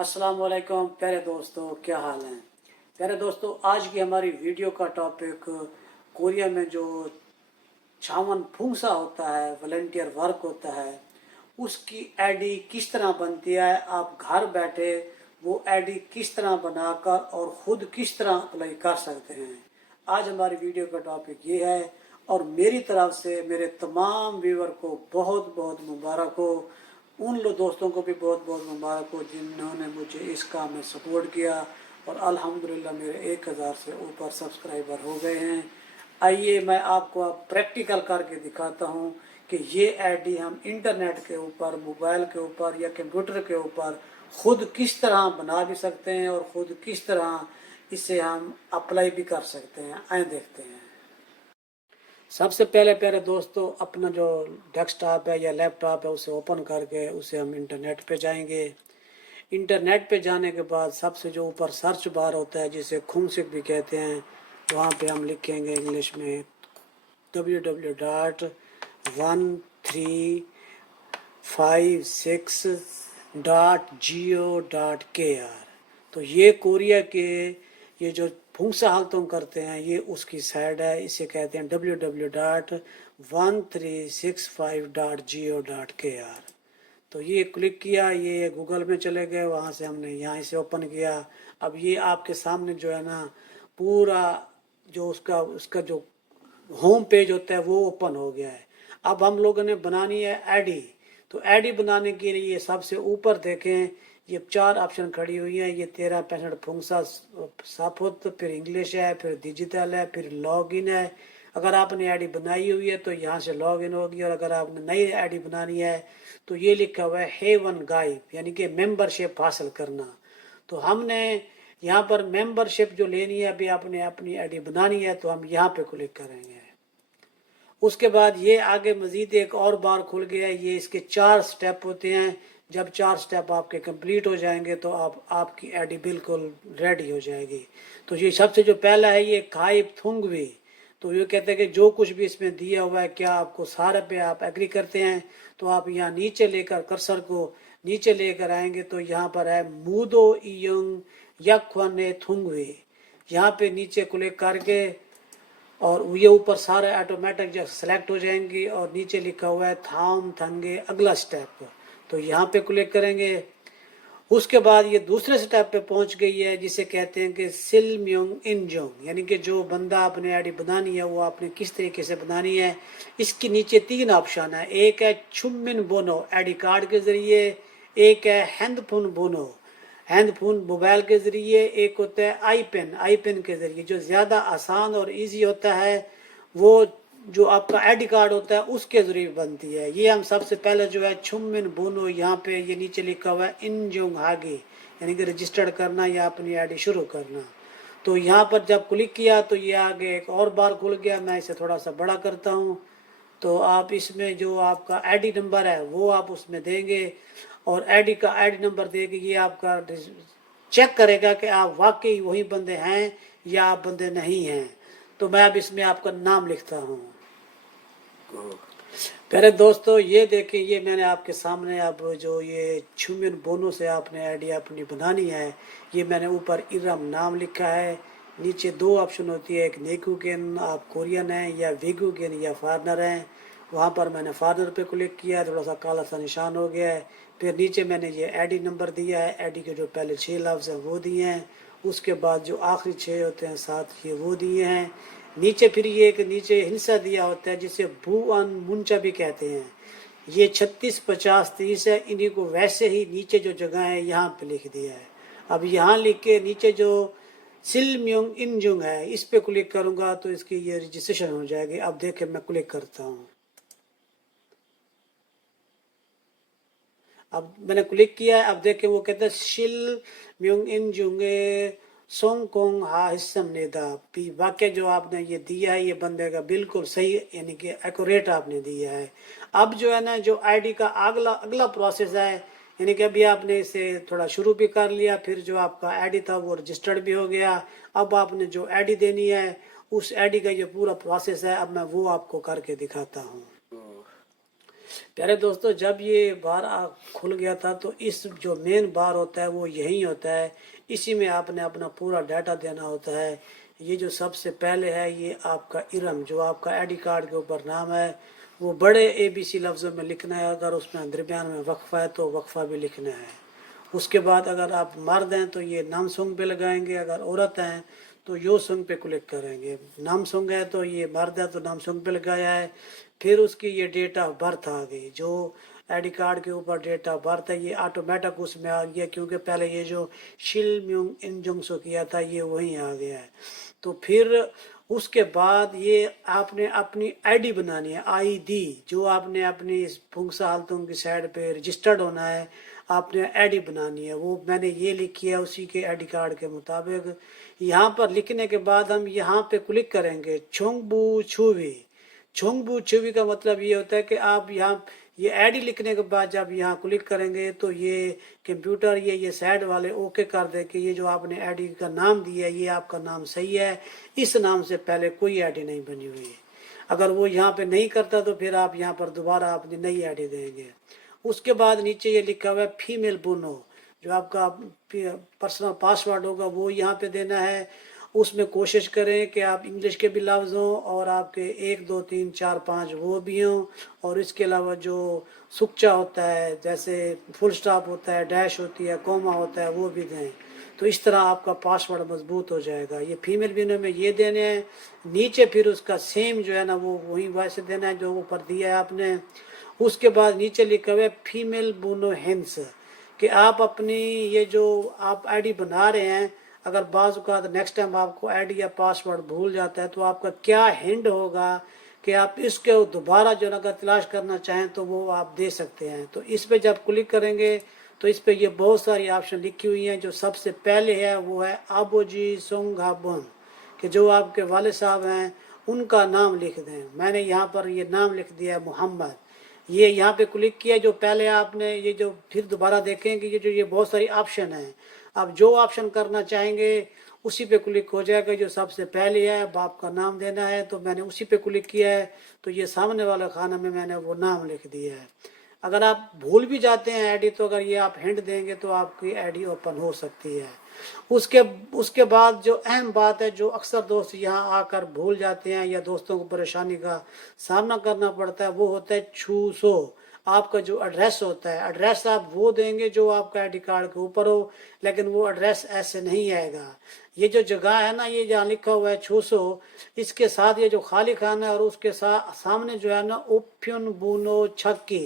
अस्सलाम वालेकुम प्यारे दोस्तों, क्या हाल है। प्यारे दोस्तों, आज की हमारी वीडियो का टॉपिक कोरिया में जो छावन फुंगसा होता है, वॉलंटियर वर्क होता है, उसकी आईडी किस तरह बनती है। आप घर बैठे वो आईडी किस तरह बनाकर और ख़ुद किस तरह अप्लाई कर सकते हैं। आज हमारी वीडियो का टॉपिक ये है और मेरी तरफ से मेरे तमाम व्यूवर को बहुत बहुत मुबारक हो। उन दोस्तों को भी बहुत बहुत मुबारक हो जिन्होंने मुझे इस काम में सपोर्ट किया और अल्हम्दुलिल्लाह मेरे 1000 से ऊपर सब्सक्राइबर हो गए हैं। आइए मैं आपको अब प्रैक्टिकल करके दिखाता हूँ कि ये आईडी हम इंटरनेट के ऊपर, मोबाइल के ऊपर या कंप्यूटर के ऊपर ख़ुद किस तरह बना भी सकते हैं और ख़ुद किस तरह इसे हम अप्लाई भी कर सकते हैं। आए देखते हैं। सबसे पहले प्यारे दोस्तों, अपना जो डेस्कटॉप है या लैपटॉप है उसे ओपन करके उसे हम इंटरनेट पे जाएंगे। इंटरनेट पे जाने के बाद सबसे जो ऊपर सर्च बार होता है जिसे खुमसिक भी कहते हैं, वहाँ पे हम लिखेंगे इंग्लिश में www.1356.go.kr। तो ये कोरिया के ये जो फुंगसा हालतों करते हैं ये उसकी साइड है। इसे कहते हैं www.1365.go.kr। तो ये क्लिक किया, ये गूगल में चले गए, वहाँ से हमने यहाँ से ओपन किया। अब ये आपके सामने जो है ना पूरा जो उसका जो होम पेज होता है वो ओपन हो गया है। अब हम लोगों ने बनानी है आईडी। तो आईडी बनाने के लिए सबसे ऊपर देखें, ये 4 ऑप्शन खड़ी हुई हैं। ये 1365 फुंगसा सापुत, फिर इंग्लिश है, फिर डिजिटल है, फिर लॉगिन है। अगर आपने आईडी बनाई हुई है तो यहाँ से लॉगिन होगी, और अगर आपने नई आईडी बनानी है तो ये लिखा हुआ है हेवन गाइड, यानी कि मेंबरशिप हासिल करना। तो हमने यहाँ पर मेंबरशिप जो लेनी है, अभी आपने अपनी आईडी बनानी है तो हम यहाँ पे क्लिक करेंगे। उसके बाद ये आगे मजीद एक और बार खुल गया है। ये इसके 4 स्टेप होते हैं। जब 4 स्टेप आपके कंप्लीट हो जाएंगे तो आपकी आईडी बिल्कुल रेडी हो जाएगी। तो ये सबसे जो पहला है ये खाइब थुंगवी। तो ये कहते हैं कि जो कुछ भी इसमें दिया हुआ है क्या आपको सारे पे आप एग्री करते हैं। तो आप यहाँ नीचे लेकर कर्सर को नीचे लेकर आएंगे तो यहाँ पर है मूदो इयंग यक्वाने थुंगवे। यहाँ पे नीचे क्लिक करके और ये ऊपर सारे ऑटोमेटिक जो सेलेक्ट हो जाएंगी और नीचे लिखा हुआ है थाम थंगे अगला स्टेप। तो यहाँ पे क्लिक करेंगे। उसके बाद ये दूसरे स्टेप पे पहुंच गई है जिसे कहते हैं कि सिल म्योंग इंजोंग, यानी कि जो बंदा अपने आईडी बनानी है वो आपने किस तरीके से बनानी है। इसके नीचे 3 ऑप्शन है। एक है छुमिन बोनो आईडी कार्ड के जरिए, एक है हैंडफोन बोनो हैंडफोन मोबाइल के ज़रिए, एक होता है आई पेन के ज़रिए। जो ज़्यादा आसान और इजी होता है वो जो आपका आईडी कार्ड होता है उसके ज़रिए बनती है। ये हम सबसे पहले जो है छुमिन बोनो, यहाँ पे ये नीचे लिखा हुआ है इंजोंग हागे, यानी कि रजिस्टर्ड करना या अपनी आईडी शुरू करना। तो यहाँ पर जब क्लिक किया तो ये आगे एक और बार खुल गया। मैं इसे थोड़ा सा बड़ा करता हूँ। तो आप इसमें जो आपका आईडी नंबर है वो आप उसमें देंगे और आईडी नंबर देके ये आपका चेक करेगा कि आप वाकई वही बंदे हैं या आप बंदे नहीं हैं। तो मैं अब इसमें आपका नाम लिखता हूँ। प्यारे दोस्तों, ये देखिए, ये मैंने आपके सामने अब जो ये छुमिन बोनो से आपने आईडी अपनी बनानी है, ये मैंने ऊपर इरम नाम लिखा है। नीचे 2 ऑप्शन होती है, एक नेकुगेन, आप कोरियन हैं, या वेगुगेन या फॉरनर हैं। वहाँ पर मैंने फॉरनर पे क्लिक किया, थोड़ा सा काला सा निशान हो गया है। फिर नीचे मैंने ये आईडी नंबर दिया है। आईडी के जो पहले 6 लफ्ज़ हैं वो दिए हैं, उसके बाद जो आखिरी 6 होते हैं 7 ये वो दिए हैं। नीचे फिर ये एक नीचे हिंसा दिया होता है जिसे बुआन मुंचा भी कहते हैं। ये 36 50 30 है। इन्हीं को वैसे ही नीचे जो जगह है यहाँ पे लिख दिया है। अब यहाँ लिख के नीचे जो सिलम्योंग इंजुंग है इस पे क्लिक करूँगा तो इसकी ये रजिस्ट्रेशन हो जाएगी। अब देखें, मैं क्लिक करता हूँ। अब मैंने क्लिक किया है। अब देखें वो कहते हैं शिल म्योंग इन जुंगे सोंग कोंग हा हिस्सम नेदा पी। वाक्य जो आपने ये दिया है ये बंदे का बिल्कुल सही, यानी कि एक्यूरेट आपने दिया है। अब जो है ना जो आईडी का अगला प्रोसेस है, यानी कि अभी आपने इसे थोड़ा शुरू भी कर लिया, फिर जो आपका आईडी था वो रजिस्टर्ड भी हो गया। अब आपने जो आईडी देनी है उस आईडी का ये पूरा प्रोसेस है। अब मैं वो आपको करके दिखाता हूँ। प्यारे दोस्तों, जब ये बार खुल गया था तो इस जो मेन बार होता है वो यही होता है, इसी में आपने अपना पूरा डाटा देना होता है। ये जो सबसे पहले है ये आपका इरम, जो आपका आईडी कार्ड के ऊपर नाम है वो बड़े ABC लफ्ज़ों में लिखना है, अगर उसमें दरमियान में वक्फ़ा है तो वक्फ़ा भी लिखना है। उसके बाद अगर आप मर्द हैं तो ये नामसुंग पे लगाएंगे, अगर औरत हैं तो यो सुंग पे क्लिक करेंगे। नामसुंग है तो ये मर्द है तो नामसुंग पे लगाया है। फिर उसकी ये डेट ऑफ बर्थ आ गई, जो आईडी कार्ड के ऊपर डेट ऑफ बर्थ है ये ऑटोमेटिक उसमें आ गया, क्योंकि पहले ये जो शिल म्यूंग इंजुंगसो किया था ये वहीं आ गया है। तो फिर उसके बाद ये आपने अपनी आईडी बनानी है, ID, जो आपने अपनी इस फुंगसा हालतों की साइड पे रजिस्टर्ड होना है, आपने आईडी बनानी है। वो मैंने ये लिखी है उसी के आईडी कार्ड के मुताबिक। यहाँ पर लिखने के बाद हम यहाँ पे क्लिक करेंगे छोंगबू छुवी। छोंगबू छुवी का मतलब ये होता है कि आप यहाँ ये आईडी लिखने के बाद जब यहाँ क्लिक करेंगे तो ये कंप्यूटर ये साइड वाले ओके कर दे कि ये जो आपने आईडी का नाम दिया है ये आपका नाम सही है, इस नाम से पहले कोई आईडी नहीं बनी हुई है। अगर वो यहाँ पे नहीं करता तो फिर आप यहाँ पर दोबारा अपनी नई आईडी देंगे। उसके बाद नीचे ये लिखा हुआ है फीमेल बुनो, जो आपका पर्सनल पासवर्ड होगा वो यहाँ पे देना है। उसमें कोशिश करें कि आप इंग्लिश के भी लफ्ज़ हों और आपके 1 2 3 4 5 वो भी हों, और इसके अलावा जो सुक्चा होता है, जैसे फुल स्टॉप होता है, डैश होती है, कोमा होता है, वो भी दें। तो इस तरह आपका पासवर्ड मजबूत हो जाएगा। ये फीमेल बिनो में ये देने हैं। नीचे फिर उसका सेम जो है ना वो वही वैसे देना है जो ऊपर दिया है आपने। उसके बाद नीचे लिखा हुआ है फीमेल बुनो हेंस, कि आप अपनी ये जो आप आईडी बना रहे हैं, अगर बाज़ औक़ात नेक्स्ट टाइम आपको आईडी या पासवर्ड भूल जाता है तो आपका क्या हैंड होगा कि आप इसके दोबारा जो अगर तलाश करना चाहें तो वो आप दे सकते हैं। तो इस पे जब क्लिक करेंगे तो इस पे ये बहुत सारी ऑप्शन लिखी हुई हैं। जो सबसे पहले है वो है आबोजी सोंगाबन, कि जो आपके वाले साहब हैं उनका नाम लिख दें। मैंने यहाँ पर ये नाम लिख दिया है मोहम्मद। ये यहाँ पे क्लिक किया, जो पहले आपने ये जो फिर दोबारा देखेंगे ये जो ये बहुत सारी ऑप्शन है, आप जो ऑप्शन करना चाहेंगे उसी पे क्लिक हो जाएगा। जो सबसे पहले है बाप का नाम देना है, तो मैंने उसी पे क्लिक किया है, तो ये सामने वाले खाना में मैंने वो नाम लिख दिया है। अगर आप भूल भी जाते हैं आईडी तो अगर ये आप हिंट देंगे तो आपकी आईडी ओपन हो सकती है। उसके बाद जो अहम बात है, जो अक्सर दोस्त यहाँ आकर भूल जाते हैं या दोस्तों को परेशानी का सामना करना पड़ता है, वो होता है छूसो। आपका जो एड्रेस होता है, एड्रेस आप वो देंगे जो आपका आईडी कार्ड के ऊपर हो, लेकिन वो एड्रेस ऐसे नहीं आएगा। ये जो जगह है ना, ये जहाँ लिखा हुआ है छूसो, इसके साथ ये जो खाली खाना है और उसके सामने जो है ना ओप्यन बुनो छक्की,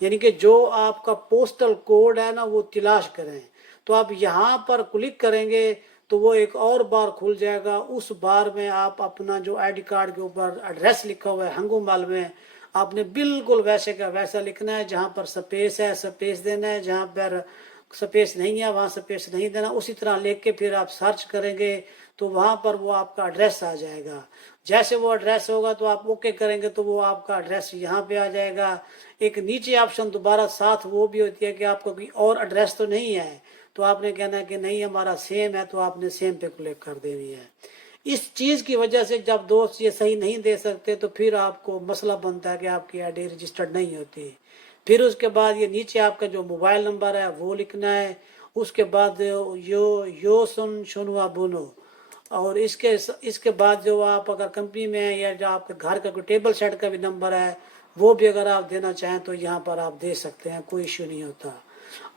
यानी कि जो आपका पोस्टल कोड है ना वो तलाश करें। तो आप यहाँ पर क्लिक करेंगे तो वो एक और बार खुल जाएगा। उस बार में आप अपना जो आईडी कार्ड के ऊपर एड्रेस लिखा हुआ है हंगूमाल में, आपने बिल्कुल वैसे का वैसा लिखना है। जहाँ पर स्पेस है स्पेस देना है, जहाँ पर स्पेस नहीं है वहाँ स्पेस नहीं देना। उसी तरह लिख के फिर आप सर्च करेंगे तो वहाँ पर वो आपका एड्रेस आ जाएगा। जैसे वो एड्रेस होगा तो आप ओके करेंगे तो वो आपका एड्रेस यहाँ पे आ जाएगा। एक नीचे ऑप्शन दोबारा साथ वो भी होती है कि आपको कोई और एड्रेस तो नहीं है, तो आपने कहना है कि नहीं हमारा सेम है, तो आपने सेम पे क्लिक कर देनी है। इस चीज़ की वजह से जब दोस्त ये सही नहीं दे सकते तो फिर आपको मसला बनता है कि आपकी आईडी रजिस्टर्ड नहीं होती। फिर उसके बाद ये नीचे आपका जो मोबाइल नंबर है वो लिखना है। उसके बाद यो सुन शुनवा बुनो, और इसके बाद जो आप अगर कंपनी में है या जो आपके घर का कोई टेबल सेट का भी नंबर है वो भी अगर आप देना चाहें तो यहाँ पर आप दे सकते हैं, कोई इश्यू नहीं होता।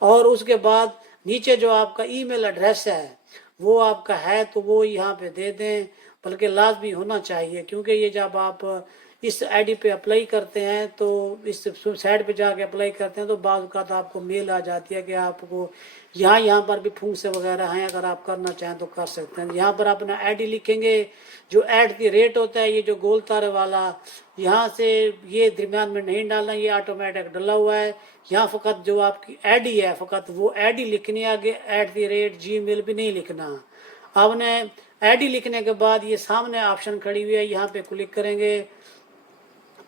और उसके बाद नीचे जो आपका ईमेल एड्रेस है वो आपका है तो वो यहाँ पे दे दें, बल्कि लाजमी होना चाहिए, क्योंकि ये जब आप इस आईडी पे अप्लाई करते हैं तो इस साइड पे जाके अप्लाई करते हैं तो बाज़ औक़ात आपको मेल आ जाती है कि आपको यहाँ पर भी फूंसे वगैरह हैं, अगर आप करना चाहें तो कर सकते हैं। यहाँ पर अपना आईडी लिखेंगे, जो @ होता है ये जो गोल तारे वाला, यहाँ से ये दरमियान में नहीं डालना, ये ऑटोमेटिक डला हुआ है। यहाँ फ़कत जो आपकी आईडी है फ़कत वो आईडी लिखनी है, आगे @gmail भी नहीं लिखना। आपने आईडी लिखने के बाद ये सामने ऑप्शन खड़ी हुई है, यहाँ पे क्लिक करेंगे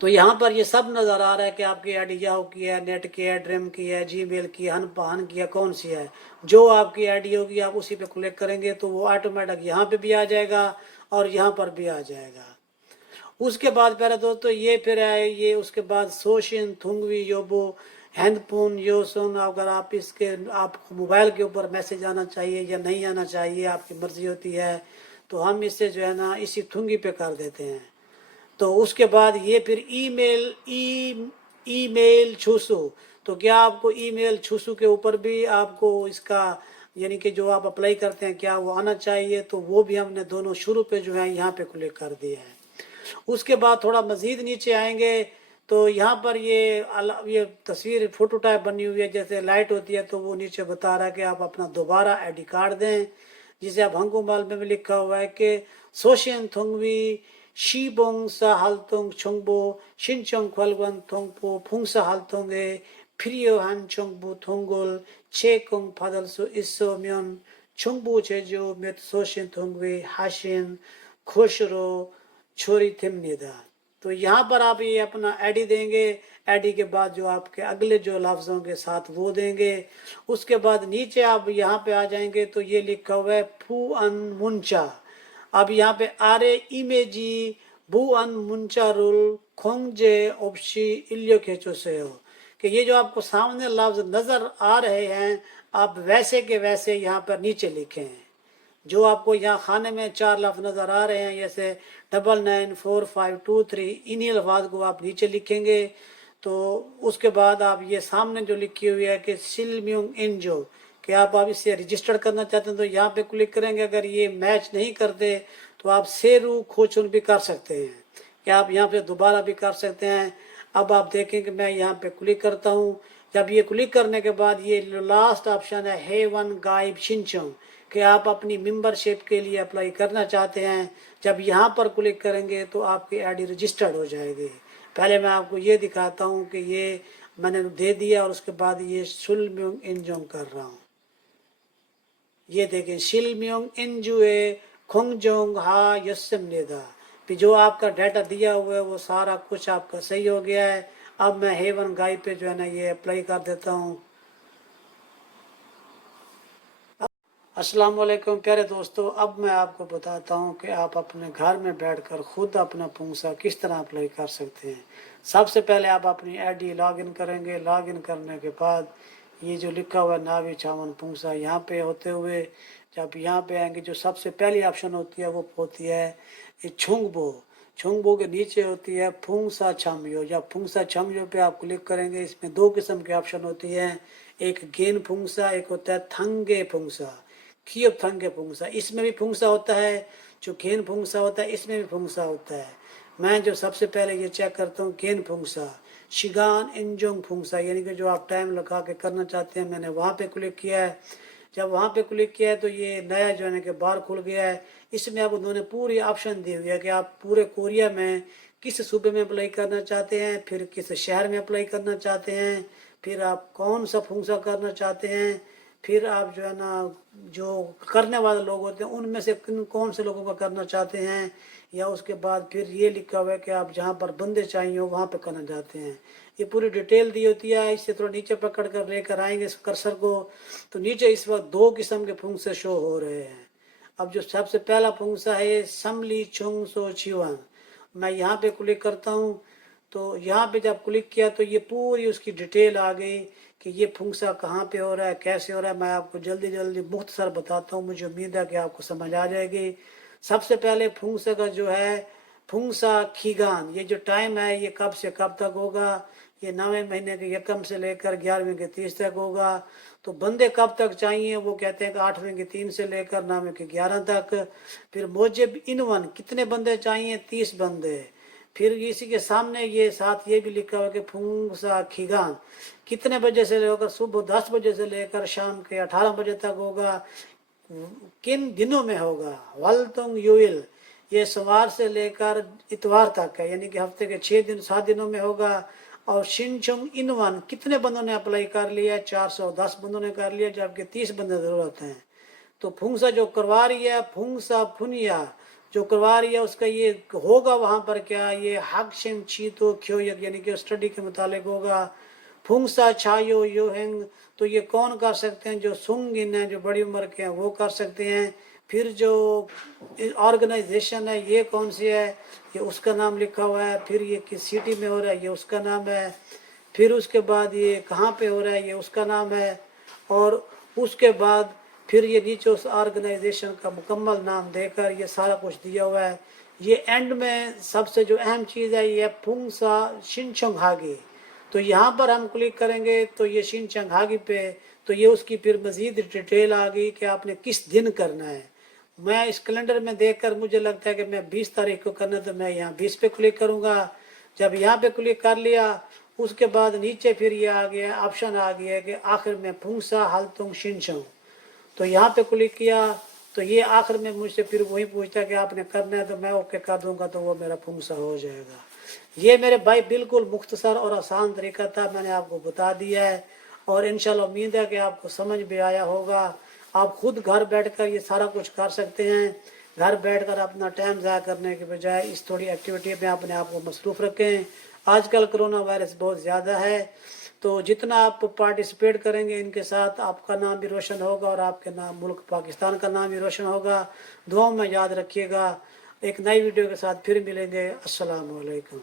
तो यहाँ पर ये सब नज़र आ रहा है कि आपकी आईडी याहू की है, नेट की है, ड्रीम की है, जीमेल की है, हन की है, कौन सी है। जो आपकी आईडी होगी आप उसी पे क्लिक करेंगे तो वो ऑटोमेटिक यहाँ पे भी आ जाएगा और यहाँ पर भी आ जाएगा। उसके बाद प्यारे दोस्तों ये फिर आए ये उसके बाद सोशिन थुंगवी योबो हैंडपून योसन। अगर आप इसके आप मोबाइल के ऊपर मैसेज आना चाहिए या नहीं आना चाहिए आपकी मर्जी होती है, तो हम इससे जो है ना इसी थुंगी पे कर देते हैं। तो उसके बाद ये फिर ईमेल छूसू। तो क्या आपको ईमेल छूसू के ऊपर भी आपको इसका यानी कि जो आप अप्लाई करते हैं क्या वो आना चाहिए, तो वो भी हमने दोनों शुरू पे जो है यहाँ पे क्लिक कर दिया है। उसके बाद थोड़ा मज़ीद नीचे आएंगे तो यहाँ पर ये तस्वीर फोटो टाइप बनी हुई है, जैसे लाइट होती है, तो वो नीचे बता रहा है कि आप अपना दोबारा आईडी कार्ड दें, जिसे आप हंगुमाल में भी लिखा हुआ है कि सोशियन थोंगवी शीबोंग सा हालतोंग छोंगबो शिनचोंग ख्वालगन थोंगपो फुंगसा हालतोंगे फिरियो हान छोंगबो थोंगोल चेकोंग फादलसो इसोम्योन छोंगबो 제조 몇 소신 통구의 하신 खोशरो छोरी थिमनिदा। तो यहाँ पर आप ये अपना आईडी देंगे, आईडी के बाद जो आपके अगले जो लफ्ज़ों के साथ वो देंगे। उसके बाद नीचे आप यहाँ पे आ जाएंगे तो ये लिखा हुआ है फू अन मुंचा। अब यहाँ पे आरे इमेजी बू अन मुंचा रूल खोंगजे ओप्शी इल्यो खेचो से हो कि ये जो आपको सामने लफ्ज़ नज़र आ रहे हैं आप वैसे के वैसे यहाँ पर नीचे लिखें। जो आपको यहाँ खाने में 4 लफ्ज़ नज़र आ रहे हैं जैसे 994523, इन्हीं अल्फाज को आप नीचे लिखेंगे। तो उसके बाद आप ये सामने जो लिखी हुई है कि सिलम्यूंग इंजो कि आप इससे रजिस्टर करना चाहते हैं तो यहाँ पे क्लिक करेंगे। अगर ये मैच नहीं करते तो आप सेरू खोचुन भी कर सकते हैं कि आप यहाँ पे दोबारा भी कर सकते हैं। अब आप देखें कि मैं यहाँ पे क्लिक करता हूँ। जब ये क्लिक करने के बाद ये लास्ट ऑप्शन है हे वन गाइब शिनचोंग कि आप अपनी मेंबरशिप के लिए अप्लाई करना चाहते हैं। जब यहाँ पर क्लिक करेंगे तो आपकी आईडी रजिस्टर्ड हो जाएगी। पहले मैं आपको ये दिखाता हूँ कि ये मैंने दे दिया और उसके बाद ये शुलम्योंग इंजोंग कर रहा हूँ। ये देखें शिलम्योंग इंजुए खोंगजोंग हा यस्समनेदा भी जो आपका डाटा दिया हुआ है वो सारा कुछ आपका सही हो गया है। अब मैं हेवन गाई पे जो है ना ये अप्लाई कर देता हूँ। अस्सलाम वालेकुम प्यारे दोस्तों, अब मैं आपको बताता हूँ कि आप अपने घर में बैठकर खुद अपना फुंसा किस तरह अप्लाई कर सकते हैं। सबसे पहले आप अपनी आईडी लॉगिन करेंगे। लॉगिन करने के बाद ये जो लिखा हुआ है नावी छावन फुंसा यहाँ पे होते हुए जब यहाँ पे आएंगे जो सबसे पहली ऑप्शन होती है वो होती है ये छुंगबो। छुंगबो के नीचे होती है फुंसा छामियो। जब फुंसा छामियो पे आप क्लिक करेंगे इसमें 2 किस्म की ऑप्शन होती है, एक गेन फुंसा, एक होता है थंगे फुंसा खियब थंगे फुंसा। इसमें भी फुंसा होता है, जो गेन फुंसा होता है इसमें भी फुंसा होता है। मैं जो सबसे पहले ये चेक करता हूँ गेन फुंसा शिगान इंजोंग फुंसा यानी कि जो आप टाइम लगा के करना चाहते हैं। मैंने वहाँ पे क्लिक किया है। जब वहाँ पे क्लिक किया है तो ये नया जो है कि बार खुल गया है। इसमें अब उन्होंने पूरी ऑप्शन दी हुई है कि आप पूरे कोरिया में किस सूबे में अप्लाई करना चाहते हैं, फिर किस शहर में अप्लाई करना चाहते हैं, फिर आप कौन सा फुंसा करना चाहते हैं, फिर आप जो है ना जो करने वाले लोग होते हैं उनमें से कौन से लोगों का करना चाहते हैं, या उसके बाद फिर ये लिखा हुआ है कि आप जहाँ पर बंदे चाहिए हो वहाँ पे करना चाहते हैं। ये पूरी डिटेल दी होती है। इससे थोड़ा नीचे पकड़ कर लेकर आएंगे इस कर्सर को तो नीचे इस वक्त 2 किस्म के फुंसे शो हो रहे हैं। अब जो सबसे पहला फुंसा है समली चुंग सो छिवान, मैं यहाँ पे क्लिक करता हूँ। तो यहाँ पे जब क्लिक किया तो ये पूरी उसकी डिटेल आ गई कि ये फुंसा कहाँ पे हो रहा है, कैसे हो रहा है। मैं आपको जल्दी जल्दी मुख्तसर बताता हूँ, मुझे उम्मीद है कि आपको समझ आ जाएगी। सबसे पहले फुंसे का जो है फुंसा खीगान, ये जो टाइम है ये कब से कब तक होगा, ये 9वें महीने के 1 से लेकर 11वें के 30 तक होगा। तो बंदे कब तक चाहिए, वो कहते हैं कि 8वें के 3 से लेकर 9वें के 11 तक। फिर मोजिब इनवन कितने बंदे चाहिए, 30 बंदे। फिर इसी के सामने ये साथ ये भी लिखा हुआ कि फुंसा खीगान कितने बजे से लेकर सुबह 10 बजे से लेकर शाम के 18 बजे तक होगा, किन दिनों में होगा। वलतुंग यूल ये सोमवार से लेकर इतवार तक है, यानी कि हफ्ते के 6 दिन 7 दिनों में होगा। और शिनचुंग इनवन कितने बंदों ने अप्लाई कर लिया, 410 बंदों ने कर लिया, जबकि 30 बंदे जरूरत हैं। तो फुंसा जो करवा रही है फुंसा फुनिया जो करवा रही है उसका ये होगा वहाँ पर क्या, ये हक शिम छी तो क्यों यानी कि स्टडी के मुतालिक होगा। फुंसा छायो योहेंग तो ये कौन कर सकते हैं, जो सुंग इन है जो बड़ी उम्र के हैं वो कर सकते हैं। फिर जो ऑर्गेनाइजेशन है ये कौन सी है, ये उसका नाम लिखा हुआ है। फिर ये किस सिटी में हो रहा है, ये उसका नाम है। फिर उसके बाद ये कहाँ पे हो रहा है, ये उसका नाम है। और उसके बाद फिर ये नीचे उस ऑर्गेनाइजेशन का मुकम्मल नाम देकर ये सारा कुछ दिया हुआ है। ये एंड में सबसे जो अहम चीज़ है ये पुंगसा शिनचंगहागी। तो यहाँ पर हम क्लिक करेंगे तो ये शिनचंगहागी पे, तो ये उसकी फिर मज़ीद डिटेल आ गई कि आपने किस दिन करना है। मैं इस कैलेंडर में देखकर मुझे लगता है कि मैं 20 तारीख को करना है, तो मैं यहाँ 20 पे क्लिक करूँगा। जब यहाँ पे क्लिक कर लिया उसके बाद नीचे फिर ये आ गया ऑप्शन आ गया कि आखिर में पुंगसा हालतुंग शिनचंग। तो यहाँ पे क्लिक किया तो ये आखिर में मुझसे फिर वही पूछता है कि आपने करना है, तो मैं ओके कर दूंगा तो वो मेरा पुंगसा हो जाएगा। ये मेरे भाई बिल्कुल मुख्तसर और आसान तरीका था, मैंने आपको बता दिया है। और इंशाल्लाह उम्मीद है कि आपको समझ भी आया होगा। आप खुद घर बैठकर ये सारा कुछ कर सकते हैं। घर बैठकर अपना टाइम ज़ाया करने के बजाय इस थोड़ी एक्टिविटी में अपने आप को मसरूफ़ रखें। आजकल कोरोना वायरस बहुत ज़्यादा है, तो जितना आप पार्टिसिपेट करेंगे इनके साथ आपका नाम भी रोशन होगा और आपके नाम मुल्क पाकिस्तान का नाम भी रोशन होगा। दुआओं में याद रखिएगा। एक नई वीडियो के साथ फिर मिलेंगे। अस्सलाम वालेकुम।